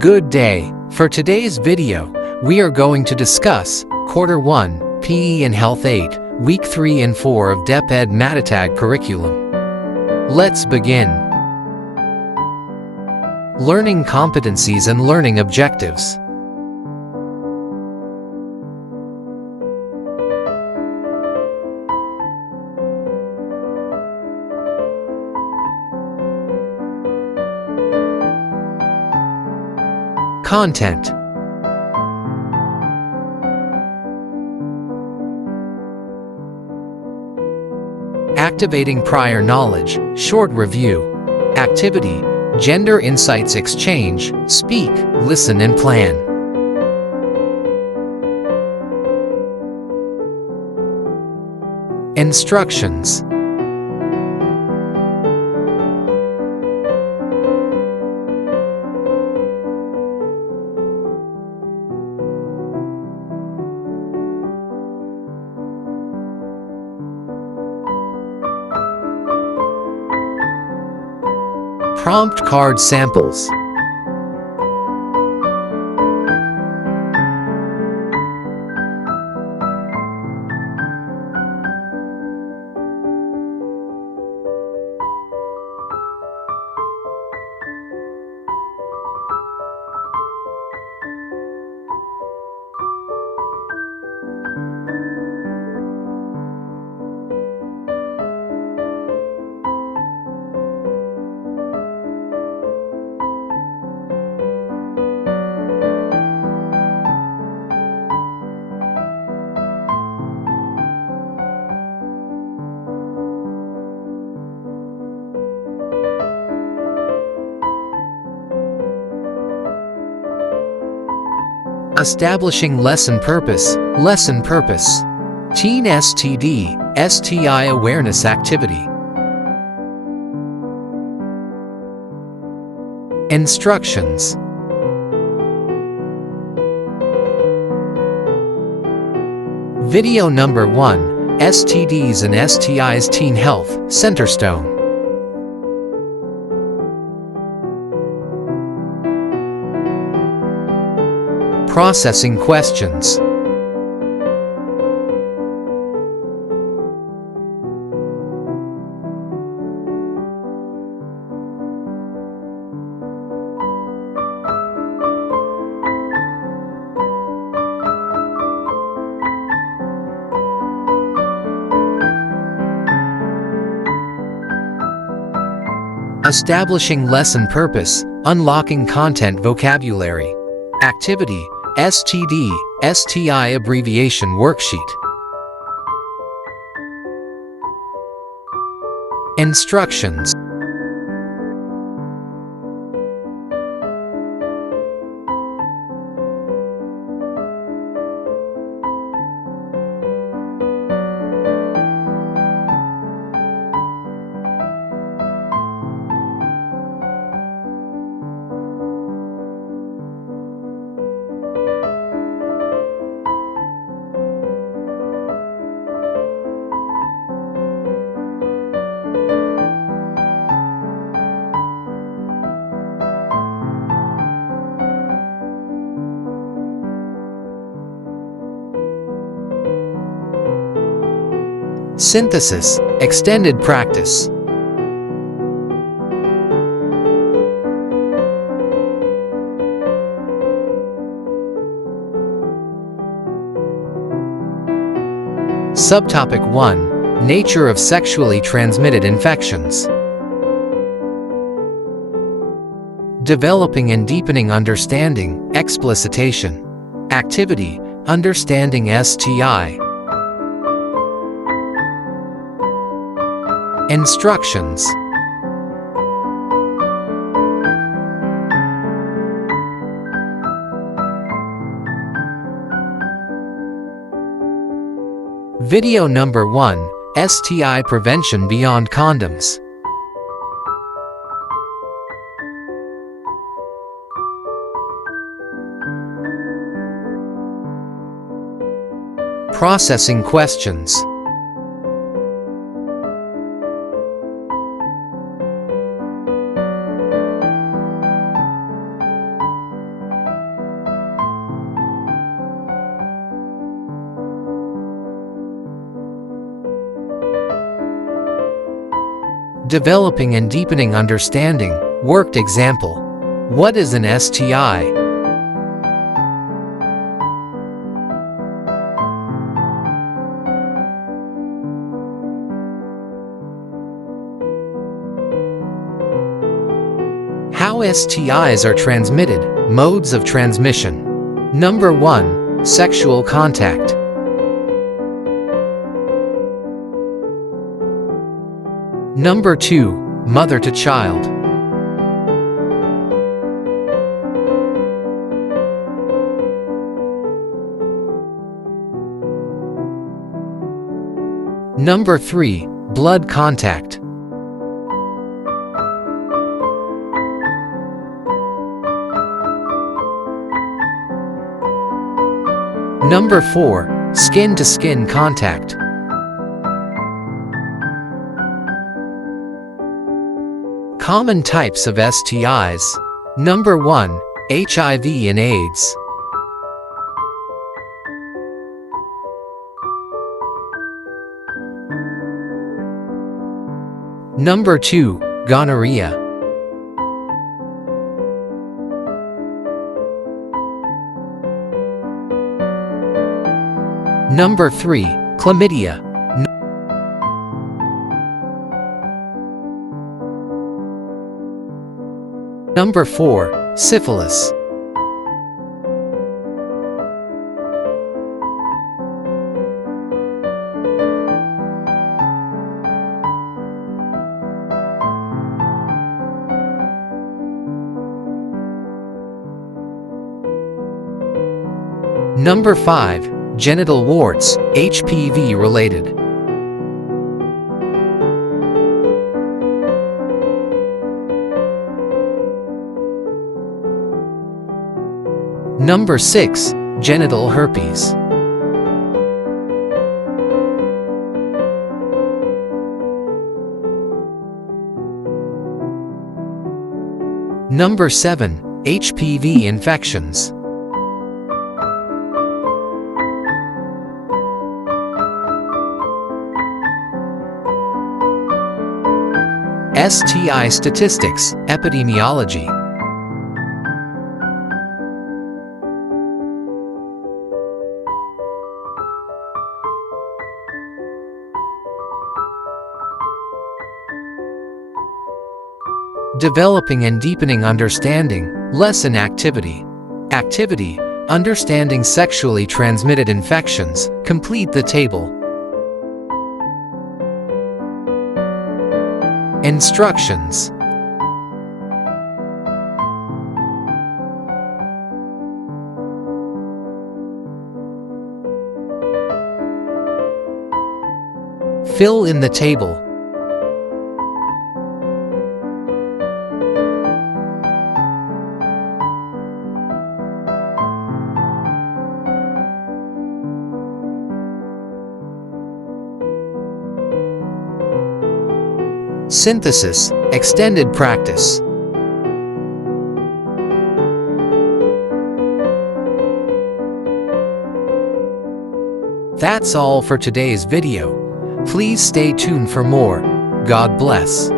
Good day. For today's video, we are going to discuss Quarter 1, PE and Health 8, Week 3 and 4 of Deped Matatag curriculum. Let's begin. Learning competencies and learning objectives. Content. Activating prior knowledge, short review. Activity, gender insights exchange, speak, listen and plan. Instructions. Prompt card samples. Establishing lesson purpose. Lesson purpose. Teen STD, STI awareness activity. Instructions. Video number 1, STDs and STIs Teen Health, Centerstone. Processing questions. Establishing lesson purpose, unlocking content vocabulary. Activity, STD, STI abbreviation worksheet. Instructions. Synthesis, extended practice. Subtopic 1, Nature of sexually transmitted infections. Developing and deepening understanding, explicitation. Activity, understanding STI. Instructions. Video number 1, STI prevention beyond condoms. Processing questions. Developing and deepening understanding. Worked example. What is an STI? How STIs are transmitted. Modes of transmission. Number 1. Sexual contact. Number 2. Mother to child. Number 3. Blood contact. Number 4. Skin-to-skin contact. Common types of STIs. Number 1. HIV and AIDS. Number 2. Gonorrhea. Number 3. Chlamydia. Number 4. Syphilis. Number 5. Genital warts, HPV related. Number 6. Genital herpes. Number 7. HPV infections. STI statistics, epidemiology. Developing and deepening understanding. Lesson activity. Activity: understanding sexually transmitted infections. Complete the table. Instructions. Fill in the table. Synthesis, extended practice. That's all for today's video. Please stay tuned for more. God bless.